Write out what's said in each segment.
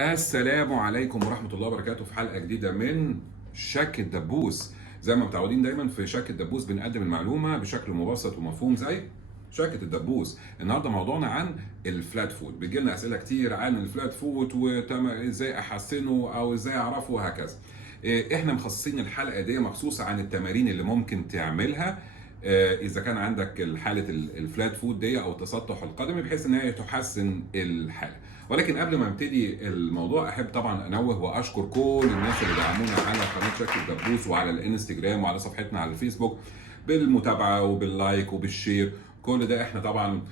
السلام عليكم ورحمة الله وبركاته في حلقة جديدة من شك الدبوس. زي ما متعودين دايما في شك الدبوس بنقدم المعلومة بشكل مبسط ومفهوم زي شكة الدبوس. النهارده موضوعنا عن الفلات فود. بيجي لنا أسئلة كتير عن الفلات فود وازاي أحسنه أو ازاي أعرفه وهكذا. احنا مخصصين الحلقة دي مخصوصة عن التمارين اللي ممكن تعملها اذا كان عندك حاله الفلات فود دي او التسطح القدمي، بحيث ان هي تحسن الحاله. ولكن قبل ما ابتدي الموضوع احب طبعا انوه واشكر كل الناس اللي دعمونا على قناه شك الدبوس وعلى الانستجرام وعلى صفحتنا على الفيسبوك بالمتابعه وباللايك وبالشير. كل ده احنا طبعا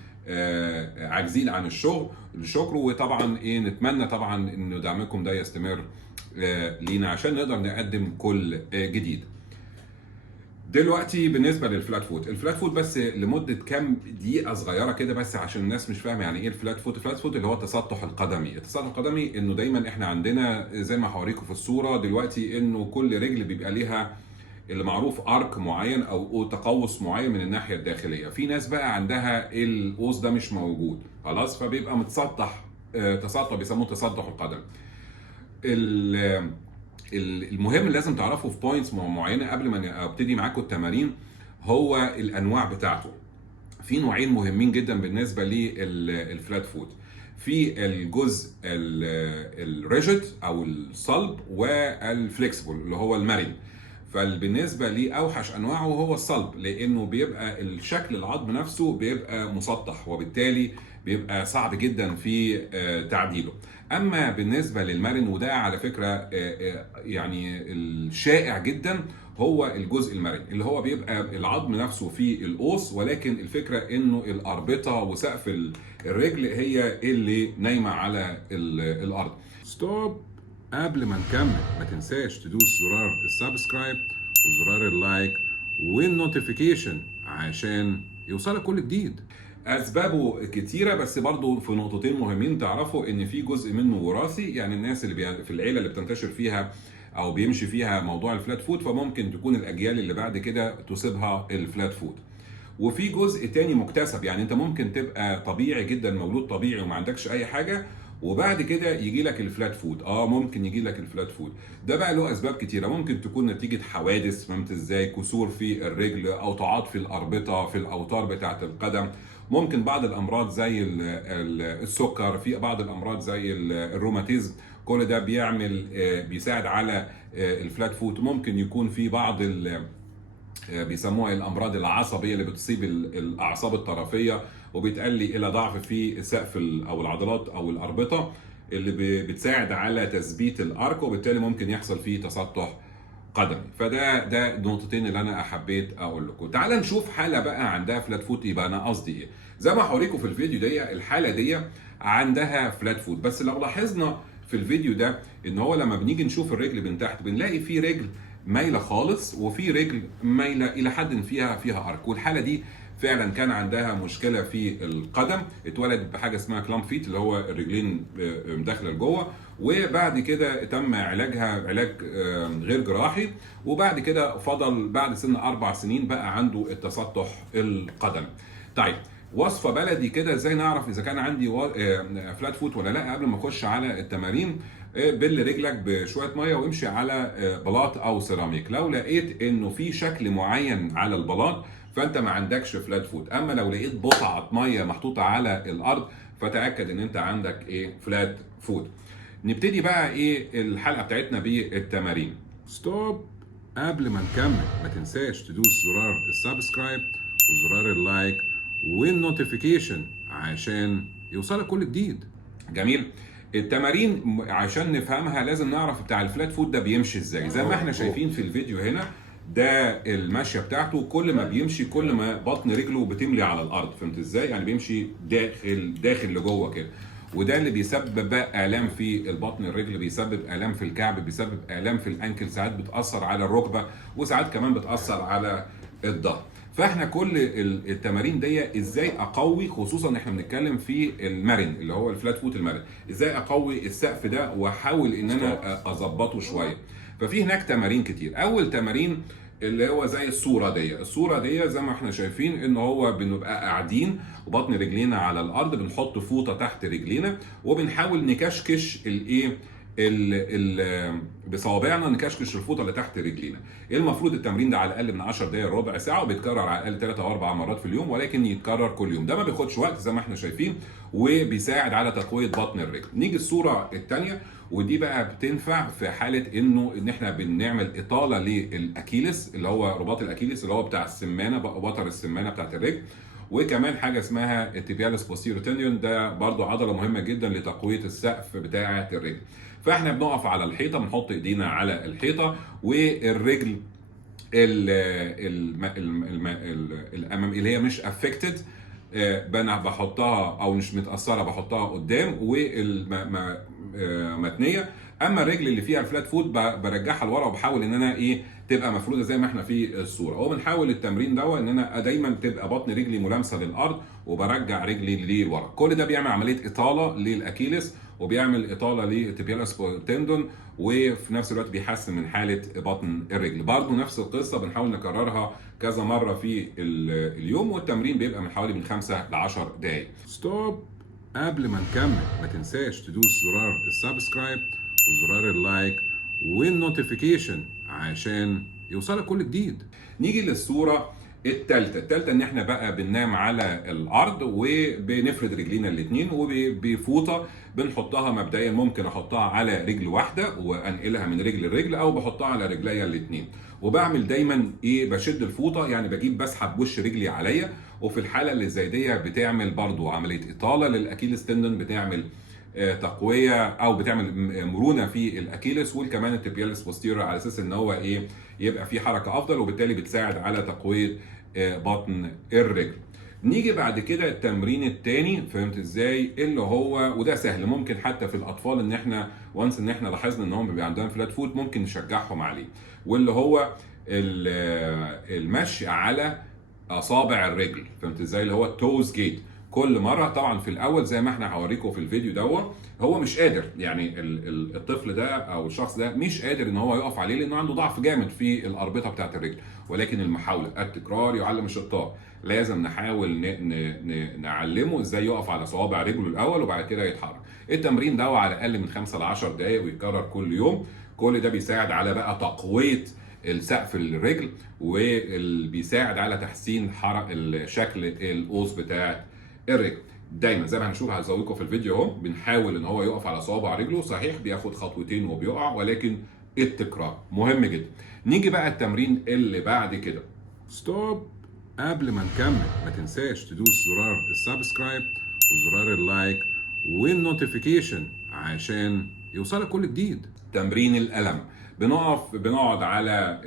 عاجزين عن الشكر، وطبعا نتمنى طبعا ان دعمكم ده يستمر لينا عشان نقدر نقدم كل جديد. دلوقتي بالنسبه للفلات فوت، الفلات فوت بس لمده كام دقيقه صغيره كده، بس عشان الناس مش فاهمه يعني ايه الفلات فوت. الفلات فوت اللي هو التسطح القدمي. التسطح القدمي انه دايما احنا عندنا زي ما هوريكم في الصوره دلوقتي انه كل رجل بيبقى ليها اللي معروف ارك معين او تقوس معين من الناحيه الداخليه. في ناس بقى عندها القوس ده مش موجود خلاص، فبيبقى متسطح تسطح بيسموه تسطح القدم. المهم اللي لازم تعرفه في بوينتس معينه قبل ما ابتدي معاكم التمارين هو الانواع بتاعته. في نوعين مهمين جدا بالنسبه للفلات فوت. في الجزء الريجيد او الصلب والفليكسبل اللي هو المرن. فبالنسبه لي اوحش انواعه هو الصلب، لانه بيبقى الشكل العظم نفسه بيبقى مسطح، وبالتالي بيبقى صعب جدا في تعديله. اما بالنسبه للمرن، وده على فكره يعني الشائع جدا، هو الجزء المرن اللي هو بيبقى العظم نفسه في القوس، ولكن الفكره انه الاربطه وسقف الرجل هي اللي نايمه على الارض. ستوب. قبل ما نكمل ما تنساش تدوس زرار السبسكرايب وزرار اللايك والنوتيفيكيشن عشان يوصلك كل جديد. اسبابه كتيره، بس برضو في نقطتين مهمين تعرفوا ان في جزء منه وراثي، يعني الناس اللي في العيله اللي بتنتشر فيها او بيمشي فيها موضوع الفلات فود، فممكن تكون الاجيال اللي بعد كده تصيبها الفلات فود. وفي جزء تاني مكتسب، يعني انت ممكن تبقى طبيعي جدا، مولود طبيعي وما عندكش اي حاجه، وبعد كده يجي لك الفلات فود. ممكن يجي لك الفلات فود. ده بقى له اسباب كتيره، ممكن تكون نتيجه حوادث، فهمت ازاي، كسور في الرجل او تعاط في الاربطه في الاوتار بتاعه القدم. ممكن بعض الامراض زي السكر، في بعض الامراض زي الروماتيزم، كل ده بيساعد على الفلات فوت. ممكن يكون في بعض بيسموها الامراض العصبيه اللي بتصيب الاعصاب الطرفيه، وبتؤدي الى ضعف في سقف او العضلات او الاربطه اللي بتساعد على تثبيت الارك، وبالتالي ممكن يحصل فيه تسطح قدمي. ده النقطتين اللي انا حبيت اقول لكم. تعال نشوف حاله بقى عندها فلات فوت. يبقى انا قصدي ايه؟ زي ما هوريكم في الفيديو دي، الحاله دي عندها فلات فوت. بس لو لاحظنا في الفيديو ده ان هو لما بنيجي نشوف الرجل من تحت بنلاقي في رجل مايله خالص، وفي رجل مايله الى حد فيها ارك. والحاله دي فعلا كان عندها مشكله في القدم، اتولد بحاجه اسمها كلامب فيت اللي هو الرجلين داخله لجوه، وبعد كده تم علاجها علاج غير جراحي، وبعد كده فضل بعد سن 4 سنين بقى عنده التسطح القدم. طيب، وصفه بلدي كده ازاي نعرف اذا كان عندي فلات فوت ولا لا قبل ما اخش على التمارين؟ بل رجلك بشويه ميه وامشي على بلاط او سيراميك. لو لقيت انه في شكل معين على البلاط فانت ما عندكش فلات فوت. اما لو لقيت بقعه ميه محطوطه على الارض فتاكد ان انت عندك فلات فوت. نبتدي بقى الحلقه بتاعتنا بالتمارين. ستوب. قبل ما نكمل ما تنساش تدوس زرار السبسكرايب وزرار اللايك والنوتيفيكيشن عشان يوصلك كل جديد. جميل. التمارين عشان نفهمها لازم نعرف بتاع الفلات فوت ده بيمشي ازاي. زي ما احنا شايفين في الفيديو هنا، ده المشيه بتاعته. كل ما بيمشي كل ما بطن رجله بتملي على الارض، فهمت ازاي؟ يعني بيمشي داخل لجوه كده، وده اللي بيسبب بقى الام في البطن. الرجل بيسبب الام في الكعب، بيسبب الام في الانكل، ساعات بتاثر على الركبه، وساعات كمان بتاثر على الظهر. فاحنا كل التمارين دي ازاي اقوي، خصوصا احنا بنتكلم في المرن اللي هو الفلات فوت المرن، ازاي اقوي السقف ده واحاول ان انا اظبطه شويه. ففي هناك تمارين كتير. اول تمارين اللي هو زي الصوره دي زي ما احنا شايفين ان هو بنبقى قاعدين وبطن رجلينا على الارض، بنحط فوطه تحت رجلينا وبنحاول نكشكش الايه بصوابعنا، نكشكش الفوطه اللي تحت رجلينا. المفروض التمرين ده على الاقل من 10 دقائق ربع ساعه، وبيتكرر على الاقل 3 او 4 مرات في اليوم، ولكن يتكرر كل يوم. ده ما بياخدش وقت زي ما احنا شايفين، وبيساعد على تقويه بطن الرجل. نيجي الصوره الثانيه، ودي بقى بتنفع في حاله ان احنا بنعمل اطاله للاكيلس، اللي هو رباط الاكيلس اللي هو بتاع السمانه، وتر السمانه بتاعت الرجل. وكمان حاجه اسمها التيبيالس بوستيريور تنديون، ده برضو عضله مهمه جدا لتقويه السقف بتاعه الرجل. فاحنا بنقف على الحيطه، بنحط ايدينا على الحيطه، والرجل الامام اللي هي مش افكتد انا بحطها، او مش متاثره بحطها قدام، والمتنيه. اما الرجل اللي فيها الفلات فوت برجعها لورا، وبحاول ان انا تبقى مفروده زي ما احنا في الصوره. وبنحاول التمرين ده ان انا دايما تبقى بطن رجلي ملامسه للارض، وبرجع رجلي لورا. كل ده بيعمل عمليه اطاله للاكيلس، وبيعمل اطاله للتيبيالس تندون، وفي نفس الوقت بيحسن من حاله بطن الرجل. برضه نفس القصه، بنحاول نكررها كذا مره في اليوم، والتمرين بيبقى من حوالي من 5 ل 10 دقائق. ستوب. قبل ما نكمل ما تنساش تدوس زرار السبسكرايب وزرار اللايك والنوتيفيكيشن عشان يوصلك كل جديد. نيجي للصوره الثالثه ان احنا بقى بننام على الارض، وبنفرد رجلينا الاثنين، وبفوطه بنحطها مبدئيا، ممكن احطها على رجل واحده وانقلها من رجل لرجل، او بحطها على رجليا الاثنين. وبعمل دايما بشد الفوطه، يعني بسحب وش رجلي عليا. وفي الحاله اللي زي دي بتعمل برضو عمليه اطاله للاكيلس تندون، بتعمل تقويه او بتعمل مرونه في الاكيلس، وكمان التيبيالس بوستيريور، على اساس ان هو يبقى في حركه افضل، وبالتالي بتساعد على تقويه بطن الرجل. نيجي بعد كده التمرين الثاني، فهمت ازاي؟ اللي هو وده سهل، ممكن حتى في الاطفال ان احنا وانس ان احنا لاحظنا ان هم بيبقى عندهم فلات فوت ممكن نشجعهم عليه، واللي هو المشي على اصابع الرجل، فهمت ازاي؟ اللي هو التوز جيت. كل مره طبعا في الاول زي ما احنا هوريكم في الفيديو دوت، هو مش قادر، يعني الطفل ده او الشخص ده مش قادر ان هو يقف عليه، لانه عنده ضعف جامد في الاربطه بتاعت الرجل. ولكن المحاوله، التكرار يعلم الشطار. لازم نحاول نعلمه ازاي يقف على صوابع رجله الاول، وبعد كده يتحرك. التمرين ده على الاقل من 5 ل 10 دقائق، ويتكرر كل يوم. كل ده بيساعد على بقى تقويه السقف الرجل، وبيساعد على تحسين الشكل القوس بتاع الرجل. دايما زي ما هنشوف هزودكم في الفيديو اهو، بنحاول ان هو يقف على صوابع رجله. صحيح بياخد خطوتين وبيقع، ولكن التكرار مهم جدا. نيجي بقى التمرين اللي بعد كده. ستوب. قبل ما نكمل ما تنساش تدوس زرار السبسكرايب وزرار اللايك والنوتيفيكيشن عشان يوصلك كل جديد. تمرين القلم. بنقعد على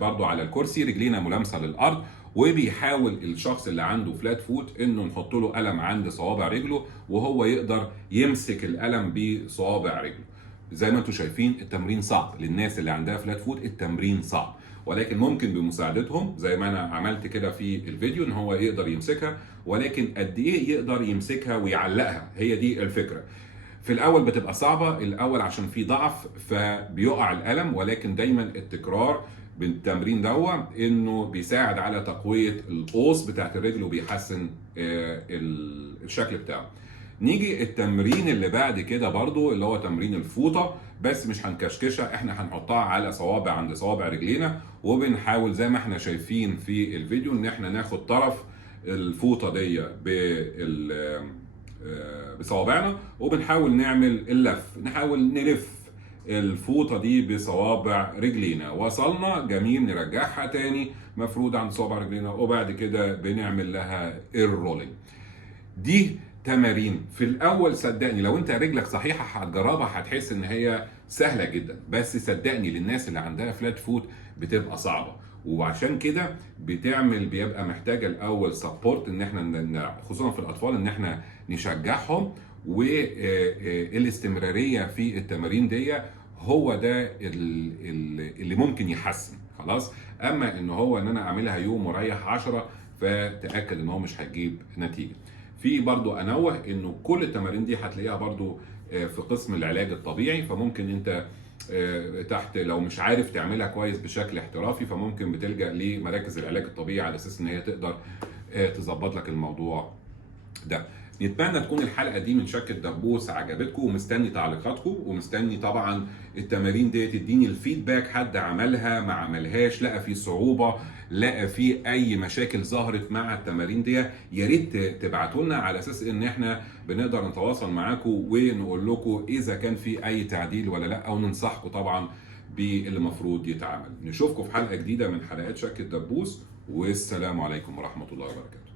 برضو على الكرسي، رجلينا ملامسه للارض، وبيحاول الشخص اللي عنده فلات فوت انه نحط له قلم عند صوابع رجله، وهو يقدر يمسك القلم بصوابع رجله. زي ما انتم شايفين التمرين صعب للناس اللي عندها فلات فوت، التمرين صعب، ولكن ممكن بمساعدتهم زي ما انا عملت كده في الفيديو ان هو يقدر يمسكها. ولكن قد ايه يقدر يمسكها ويعلقها، هي دي الفكره. في الاول بتبقى صعبه الاول عشان في ضعف فبيقع القلم، ولكن دايما التكرار بالتمرين دوت انه بيساعد على تقويه القوس بتاعت الرجل، وبيحسن الشكل بتاعه. نيجي التمرين اللي بعد كده برضو اللي هو تمرين الفوطه، بس مش هنكشكشها، احنا هنحطها على صوابع عند صوابع رجلينا، وبنحاول زي ما احنا شايفين في الفيديو ان احنا ناخد طرف الفوطه دي بصوابعنا، وبنحاول نعمل اللف، نحاول نلف الفوطه دي بصوابع رجلينا. وصلنا جميل، نرجعها تاني مفروض عند صوابع رجلينا، وبعد كده بنعمل لها الرولينج. دي تمارين في الاول صدقني لو انت رجلك صحيحه هتجربها هتحس ان هي سهله جدا، بس صدقني للناس اللي عندها فلات فوت بتبقى صعبه. وعشان كده بيبقى محتاجه الاول سبورت، ان احنا خصوصا في الاطفال ان احنا نشجعهم، والاستمراريه في التمارين دي هو ده اللي ممكن يحسن. خلاص، اما ان هو ان انا اعملها يوم وريح 10 فتاكد ان هو مش هتجيب نتيجه. في برضو انوه انه كل التمارين دي هتلاقيها برضو في قسم العلاج الطبيعي، فممكن انت تحت، لو مش عارف تعملها كويس بشكل احترافي فممكن بتلجأ لمراكز العلاج الطبيعي على اساس ان هي تقدر تظبط لك الموضوع ده. نتمنى تكون الحلقه دي من شك الدبوس عجبتكم، ومستني تعليقاتكم، ومستني طبعا التمارين دي تديني الفيدباك، حد عملها ما عملهاش، لقى في صعوبه، لقى في اي مشاكل ظهرت مع التمارين دي، يا ريت تبعتوا لنا على اساس ان احنا بنقدر نتواصل معاكم ونقول لكم اذا كان في اي تعديل ولا لا، او ننصحكم طبعا باللي المفروض يتعمل. نشوفكم في حلقه جديده من حلقات شك الدبوس، والسلام عليكم ورحمه الله وبركاته.